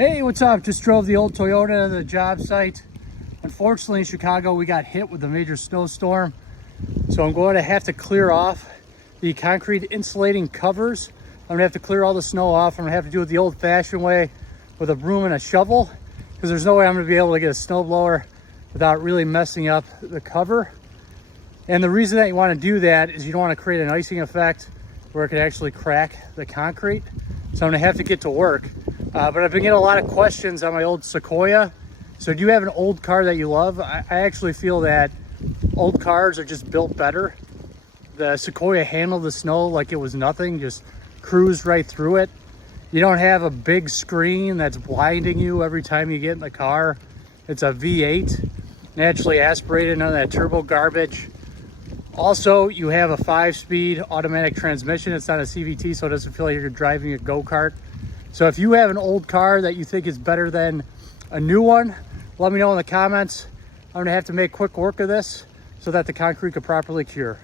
Hey, what's up? Just drove the old Toyota to the job site. Unfortunately, in Chicago, we got hit with a major snowstorm. So I'm going to have to clear off the concrete insulating covers. I'm gonna have to clear all the snow off. I'm gonna have to do it the old fashioned way with a broom and a shovel, because there's no way I'm gonna be able to get a snowblower without really messing up the cover. And the reason that you wanna do that is you don't wanna create an icing effect where it could actually crack the concrete. So I'm gonna have to get to work. But I've been getting a lot of questions on my old Sequoia. So do you have an old car that you love? I actually feel that old cars are just built better. The Sequoia handled the snow like it was nothing, just cruised right through it. You don't have a big screen that's blinding you every time you get in the car. It's a V8, naturally aspirated, none of that turbo garbage. Also, you have a 5-speed automatic transmission. It's not a CVT, so it doesn't feel like you're driving a go-kart. So if you have an old car that you think is better than a new one, let me know in the comments. I'm gonna have to make quick work of this so that the concrete could properly cure.